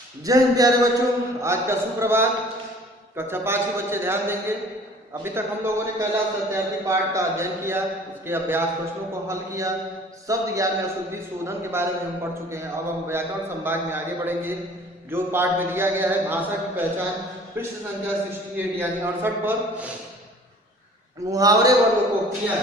जय हिंद प्यारे बच्चों, आज का सुप्रभात। कक्षा 5 के बच्चे ध्यान देंगे। अभी तक हम लोगों ने कैलाश सत्यार्थी पाठ का अध्ययन किया, उसके अभ्यास प्रश्नों को हल किया, शब्द ज्ञान में अशुद्धि शोधन के बारे में हम पढ़ चुके हैं। अब हम व्याकरण संभाग में आगे बढ़ेंगे। जो पाठ में दिया गया है भाषा की पहचान, पृष्ठ संख्या 68 यानी 68 पर मुहावरे व लोकोक्तियां।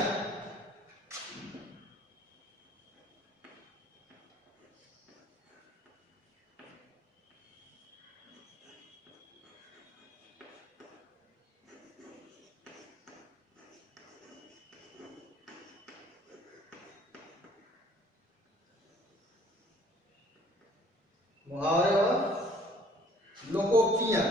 मुहावरे व लोकोक्तियां,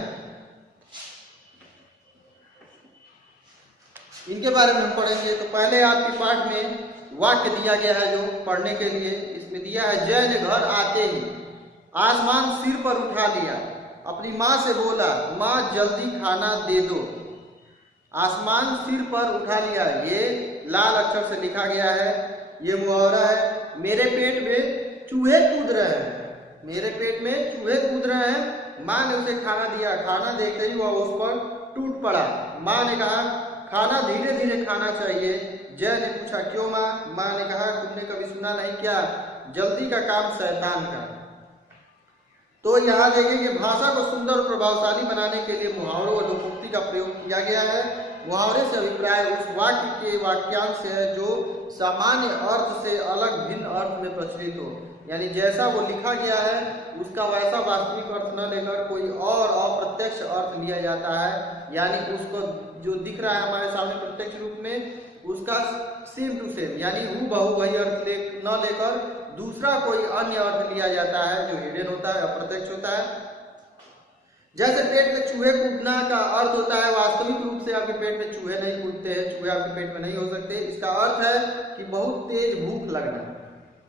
इनके बारे में हम पढ़ेंगे। तो पहले आपके पाठ में वाक्य दिया गया है जो पढ़ने के लिए। इसमें दिया है, जय ने घर आते ही आसमान सिर पर उठा लिया, अपनी माँ से बोला, माँ जल्दी खाना दे दो। आसमान सिर पर उठा लिया, ये लाल अक्षर से लिखा गया है। ये मुहावरा है। मेरे पेट में चूहे कूद रहे हैं, मेरे पेट में चूहे कूद रहे हैं। माँ ने उसे खाना दिया, खाना देखते ही वह उस पर टूट पड़ा। माँ ने कहा, खाना धीरे धीरे खाना चाहिए। जय ने पूछा, क्यों माँ? माँ ने कहा, तुमने कभी सुना नहीं क्या, जल्दी का काम शैतान का। तो यहाँ देखें कि भाषा को सुंदर और प्रभावशाली बनाने के लिए मुहावरों और लोकोक्ति का प्रयोग किया गया है। मुहावरे से अभिप्राय उस वाक्य के वाक्यांश से है जो सामान्य अर्थ से अलग भिन्न अर्थ में प्रचलित हो, यानी जैसा वो लिखा गया है उसका वैसा वास्तविक अर्थ न लेकर कोई और अप्रत्यक्ष अर्थ लिया जाता है। यानी उसको जो दिख रहा है हमारे सामने प्रत्यक्ष रूप में, उसका सेम टू सेम यानी हूबहू वही अर्थ न लेकर दूसरा कोई अन्य अर्थ लिया जाता है जो हिडन होता है, अप्रत्यक्ष होता है। जैसे पेट में चूहे कूदना का अर्थ होता है, वास्तविक रूप से आपके पेट में चूहे नहीं कूदते हैं, चूहे आपके पेट में नहीं हो सकते। इसका अर्थ है कि बहुत तेज भूख लगना।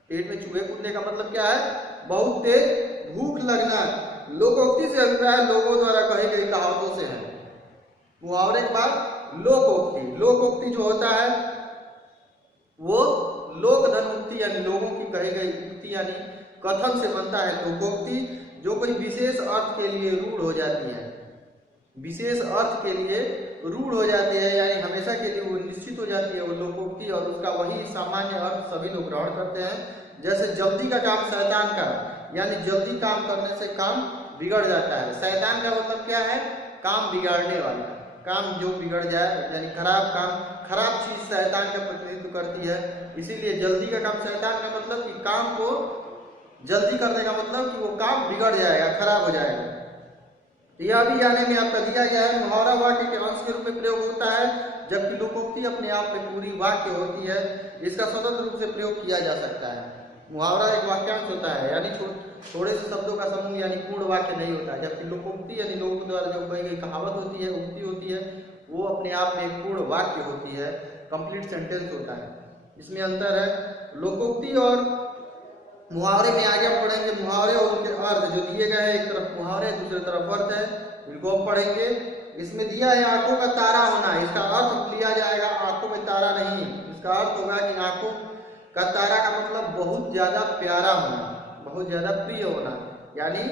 पेट में चूहे कूदने का मतलब क्या है? बहुत तेज भूख लगना। लोकोक्ति से अभिप्राय लोगों द्वारा कही गई कहावतों से है। मुहावरे के बाद लोकोक्ति। लोकोक्ति जो होता है वो लोक धनोक्ति यानी लोगों की कही गई उक्ति यानी कथन से बनता है। लोकोक्ति जो कोई विशेष अर्थ के लिए रूढ़ हो जाती है, विशेष अर्थ के लिए रूढ़ हो जाती है, यानी हमेशा के लिए वो निश्चित हो जाती है वो लोकोक्ति, और उसका वही सामान्य अर्थ सभी लोग ग्रहण करते हैं। जैसे जल्दी का काम शैतान का, यानी जल्दी काम करने से काम बिगड़ जाता है। शैतान का मतलब क्या है? काम बिगाड़ने वाला, काम जो बिगड़ जाए, यानी खराब काम, खराब चीज शैतान का प्रतिनिधित्व करती है। इसीलिए जल्दी का काम शैतान का मतलब कि काम को जल्दी करने का मतलब कि वो काम बिगड़ जाएगा, खराब हो जाएगा। यह भी आने में आपका दिया गया है। मुहावरा वाक्य के अंश के रूप में प्रयोग होता है, जबकि लोकोक्ति अपने आप में पूरी वाक्य होती है। इसका स्वतंत्र रूप से प्रयोग किया जा सकता है। मुहावरा एक वाक्यांश होता है, यानी थोड़े से शब्दों का समूह, यानी पूर्ण वाक्य नहीं होता है। जबकि लोकोक्ति यानी लोगों द्वारा जो कही गई कहावत होती है, उक्ति होती है, वो अपने आप में एक पूर्ण वाक्य होती है, कंप्लीट सेंटेंस होता है। इसमें अंतर है। लोकोक्ति और मुहावरे में आगे पढ़ेंगे। मुहावरे और उनके अर्थ जो दिए गए हैं, एक तरफ मुहावरे दूसरी तरफ अर्थ है, इनको हम पढ़ेंगे। इसमें दिया है आंखों का तारा होना, इसका अर्थ लिया जाएगा आंखों में तारा नहीं, इसका अर्थ होगा कि आंखों का तारा का मतलब बहुत ज्यादा प्यारा होना, बहुत ज्यादा प्रिय होना, यानी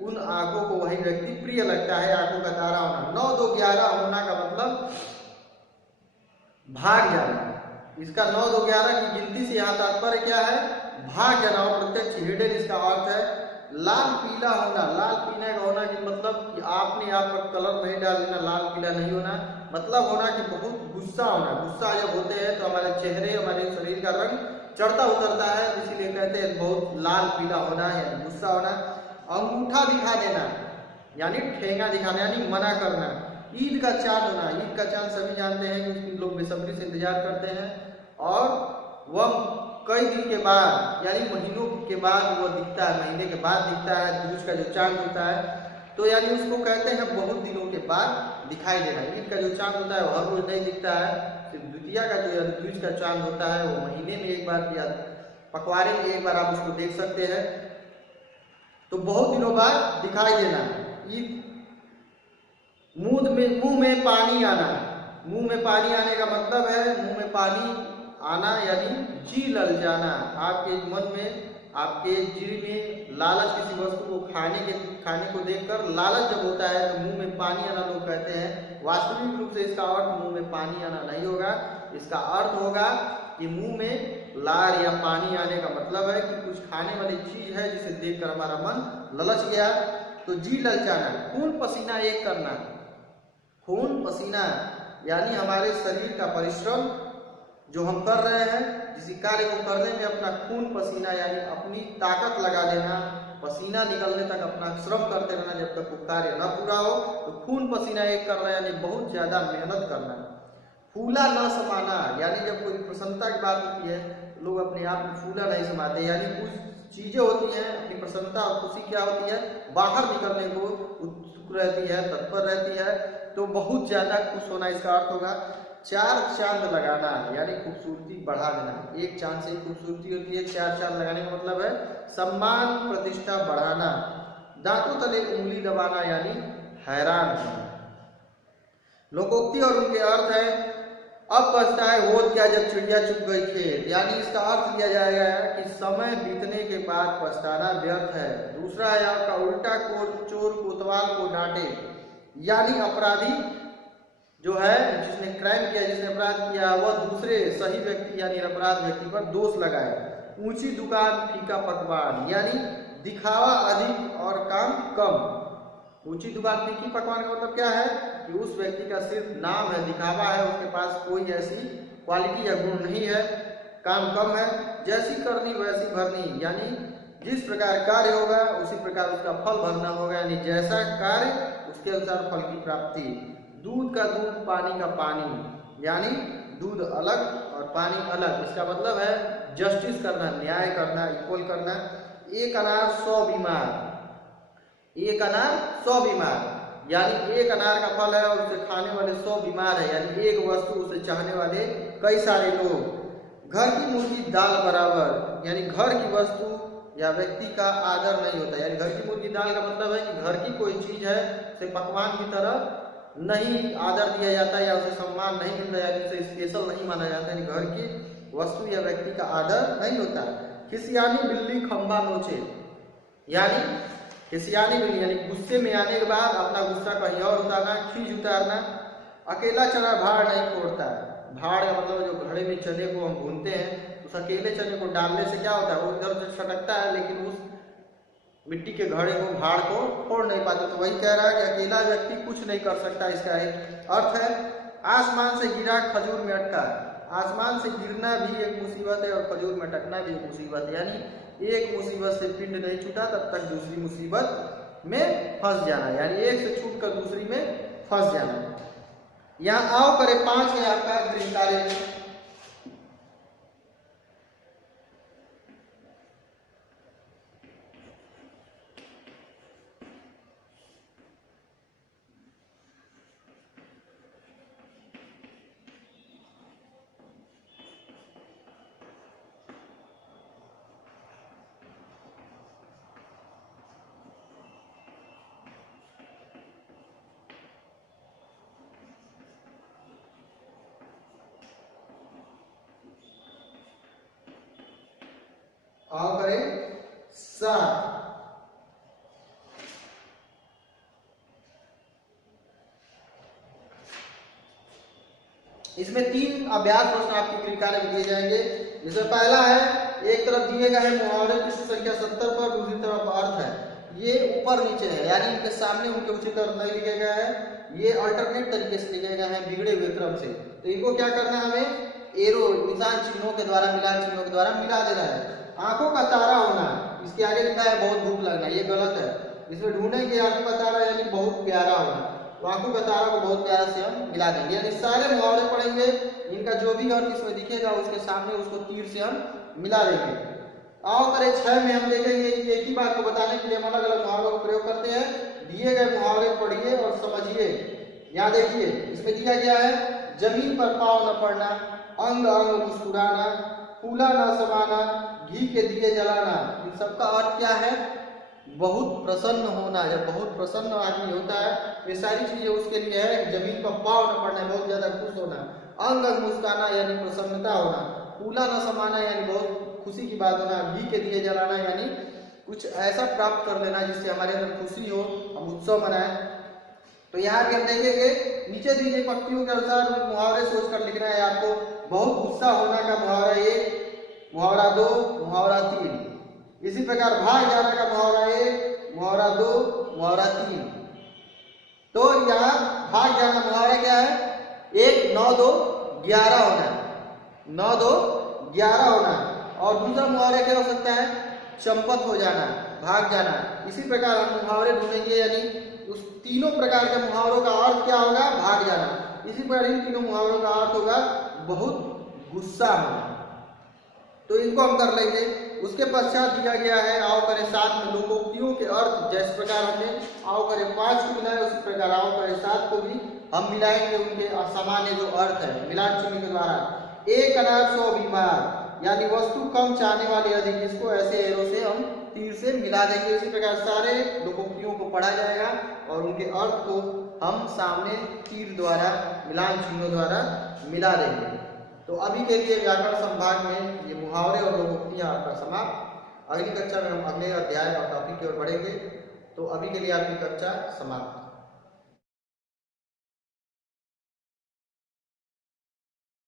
उन आंखों को वही व्यक्ति प्रिय लगता है। आंखों का तारा होना। 9, 2, 11 होना का मतलब भाग जाना। इसका 9, 2, 11 की गिनती से यहाँ तात्पर्य क्या है? भाग जाना, प्रत्यक्ष हिडन इसका अर्थ है। लाल पीला होना, लाल पीने का होना कि मतलब कि आपने आप पर कलर नहीं डाल देना, लाल पीला नहीं होना, मतलब होना कि बहुत गुस्सा होना। गुस्सा जब होते हैं तो हमारे चेहरे, हमारे शरीर का रंग चढ़ता उतरता है, इसीलिए कहते हैं बहुत लाल पीला होना यानी गुस्सा होना। अंगूठा दिखा देना यानी ठेंगा दिखाना, यानी मना करना। ईद का चांद होना, ईद का चांद सभी जानते हैं कि उसकी लोग बेसब्री से इंतजार करते हैं, और वह कई दिन के बाद यानी महीनों के बाद वो दिखता है, महीने के बाद दिखता है। दूज का जो चांद होता है तो यानी उसको कहते हैं बहुत दिनों के बाद दिखाई देना। ईद का जो चांद होता है वो हर रोज नहीं दिखता है, सिर्फ द्वितीया का जो दूज का चांद होता है वो महीने में एक बार या पखवाड़े में एक बार आप उसको देख सकते हैं। तो बहुत दिनों बाद दिखाई देना। ईद मुंह में पानी आना, मुंह में पानी आने का मतलब है मुंह में पानी आना यानी जी लल जाना, आपके मन में आपके जीव में लालच, किसी वस्तु को खाने को देखकर लालच जब होता है तो मुंह में पानी आना लोग कहते हैं। वास्तविक रूप से इसका अर्थ मुंह में पानी आना नहीं होगा। इसका अर्थ होगा कि मुंह में लार या पानी आने का मतलब है कि कुछ खाने वाली चीज है जिसे देखकर हमारा मन ललच गया। तो जी ललचाना, खून पसीना एक करना। खून पसीना यानी हमारे शरीर का परिश्रम जो हम कर रहे हैं, किसी कार्य को करने में अपना खून पसीना यानी अपनी ताकत लगा देना, पसीना निकलने तक अपना श्रम करते रहना जब तक वो कार्य न पूरा हो। तो खून पसीना एक करना यानी बहुत ज्यादा मेहनत करना। फूला न समाना यानी जब कोई प्रसन्नता की बात होती है लोग अपने आप में फूला नहीं समाते, यानी कुछ चीजें होती हैं अपनी प्रसन्नता और खुशी क्या होती है बाहर निकलने को उत्सुक रहती है, तत्पर रहती है। तो बहुत ज्यादा खुश होना इसका अर्थ होगा। चार चांद लगाना यानी खूबसूरती बढ़ा देना। एक चांद से खूबसूरती होती है, चार चांद लगाने का मतलब है सम्मान प्रतिष्ठा बढ़ाना। दांतों तले उंगली दबाना यानी हैरान होना। लोकोक्ति और उनके अर्थ है अब पछताए होत क्या जब चिड़िया चुग गई खेत, यानी इसका अर्थ लिया जाएगा कि समय बीतने के बाद पछताना व्यर्थ है। दूसरा है आपका उल्टा चोर कोतवाल को डांटे, यानी अपराधी जो है जिसने क्राइम किया, जिसने अपराध किया, वह दूसरे सही व्यक्ति यानी अपराध व्यक्ति पर दोष लगाए। ऊंची दुकान फीका पकवान यानी दिखावा अधिक और काम कम। ऊंची दुकान फीकी पकवान का मतलब क्या है कि उस व्यक्ति का सिर्फ नाम है, दिखावा है, उसके पास कोई ऐसी क्वालिटी या गुण नहीं है, काम कम है। जैसी करनी वैसी भरनी यानी जिस प्रकार कार्य होगा उसी प्रकार उसका फल भरना होगा, यानी जैसा कार्य उसके अनुसार फल की प्राप्ति। दूध का दूध पानी का पानी यानी दूध अलग और पानी अलग, इसका मतलब है जस्टिस करना, न्याय करना, इक्वल करना। एक अनार 100 बीमार, एक अनार 100 बीमार यानी एक अनार का फल है और उसे खाने वाले 100 बीमार है, यानी एक वस्तु उसे चाहने वाले कई सारे लोग। घर की मुर्गी दाल बराबर यानी घर की वस्तु या व्यक्ति का आदर नहीं होता, यानी घर की मुर्गी दाल का मतलब है कि घर की कोई चीज है उसे पकवान की तरह नहीं आदर दिया जाता या उसे सम्मान नहीं मिलता, यानी उसे स्पेशल नहीं माना जाता, यानी घर की वस्तु या व्यक्ति का आदर नहीं होता। खिसियानी बिल्ली खंबा नोचे यानी खिसियानी बिल्ली यानी गुस्से में आने के बाद अपना गुस्सा कहीं और उतारना, खींच उतारना। अकेला चना भाड़ नहीं फोड़ता, भाड़ का मतलब जो घड़े में चने को हम भूनते हैं उस अकेले चने को डालने से क्या होता है वो इधर उधर छटकता है लेकिन उस मिट्टी के घड़े को भाड़ को फोड़ नहीं पाता। तो वही कह रहा है कि अकेला व्यक्ति कुछ नहीं कर सकता। इसका एक अर्थ है आसमान से गिरा खजूर में अटका, आसमान से गिरना भी एक मुसीबत है और खजूर में अटकना भी एक मुसीबत है, यानी एक मुसीबत से पिंड नहीं छूटा तब तक दूसरी मुसीबत में फंस जाना, यानी एक से छूट कर दूसरी में फंस जाना। यहाँ आओ करे 5 है आपका गृह कार्य। आओ करें 7। इसमें 3 अभ्यास प्रश्न आपके गृह कार्य में दिए जाएंगे। जिसमें पहला है एक तरफ दिए गए हैं मुहावरे पृष्ठ संख्या 70 पर, दूसरी तरफ अर्थ है। ये ऊपर नीचे है यानी इनके सामने उनके उचित अर्थ नहीं लिखे गए हैं, ये अल्टरनेट तरीके से लिखे गए हैं बिगड़े हुए क्रम से। तो इनको क्या करना है हमें एरो निशान चिन्हों के द्वारा मिलान चिन्हों के द्वारा मिला देना है। आंखों का तारा होना, इसके आगे लिखा है बहुत भूख लगना, ये गलत है। इसमें ढूंढेंगे आंखों का तारा यानी बहुत प्यारा होना, तो आंखों का तारा को बहुत प्यारा से हम मिला देंगे, यानी सारे मुहावरे पढ़ेंगे इनका जो भी अर्थ इसमें दिखेगा उसके सामने उसको तीर से हम मिला देंगे। आओ करे 6 में हम देखेंगे कि एक ही बात को बताने के लिए हम अलग अलग मुहावरों का प्रयोग करते हैं। दिए गए मुहावरे पढ़िए और समझिए। यहाँ देखिए इसमें दिया गया है जमीन पर पाँव न पड़ना, अंग अंग मुस्कुराना, फूला न समाना, घी के दिए जलाना। इन सबका अर्थ क्या है? बहुत प्रसन्न होना। जब बहुत प्रसन्न आदमी होता है ये सारी चीजें उसके लिए है। जमीन पर पाँव न पड़ना, बहुत ज्यादा खुश होना। अंग अंग मुस्काना यानी प्रसन्नता होना। फूला न समाना यानी बहुत खुशी की बात होना, घी के दिए जलाना, यानी कुछ ऐसा प्राप्त कर लेना जिससे हमारे अंदर खुशी हो, हम उत्सव मनाएं। तो यहाँ पे हम देखेंगे नीचे दी गई पंक्तियों के अनुसार मुहावरे सोच कर लिखना है आपको। बहुत गुस्सा होना का मुहावरा 1, मुहावरा 2, मुहावरा 3। इसी प्रकार भाग जाना का मुहावरा 1, मुहावरा 2, मुहावरा 3। तो यहाँ भाग जाना मुहावरा क्या है? 1 9 2 11 होना, 9 2 11 होना। और दूसरा मुहावरा क्या हो सकता है? चंपत हो जाना, भाग जाना। इसी प्रकार हम मुहावरे ढूंढेंगे, यानी उस तीनों प्रकार के मुहावरों का अर्थ क्या होगा? भाग जाना। इसी प्रकार इन तीनों मुहावरों का अर्थ होगा बहुत गुस्सा होना। तो इनको हम कर लेंगे। उसके पश्चात दिया गया है आओ करें साथ में लोकोक्तियों के अर्थ। जिस प्रकार हमने आओ करें 5 को मिलाया, उसी प्रकार आओ करें 7 को भी हम मिलाएंगे उनके सामान्य जो अर्थ है मिलान चिन्ह के द्वारा। एक अनार 100 बीमार, यानी वस्तु कम चाहने वाले अधिक, इसको ऐसे एरो से हम तीर से मिला देंगे। इसी प्रकार सारे लोकोक्तियों को पढ़ा जाएगा और उनके अर्थ को हम सामने तीर द्वारा मिलान चिन्हों द्वारा मिला देंगे। तो अभी के लिए व्याकरण संभाग में ये मुहावरे और लोकोक्तियां आपका समाप्त। अगली कक्षा में हम अगले अध्याय और टॉपिक की ओर बढ़ेंगे। तो अभी के लिए आपकी कक्षा समाप्त।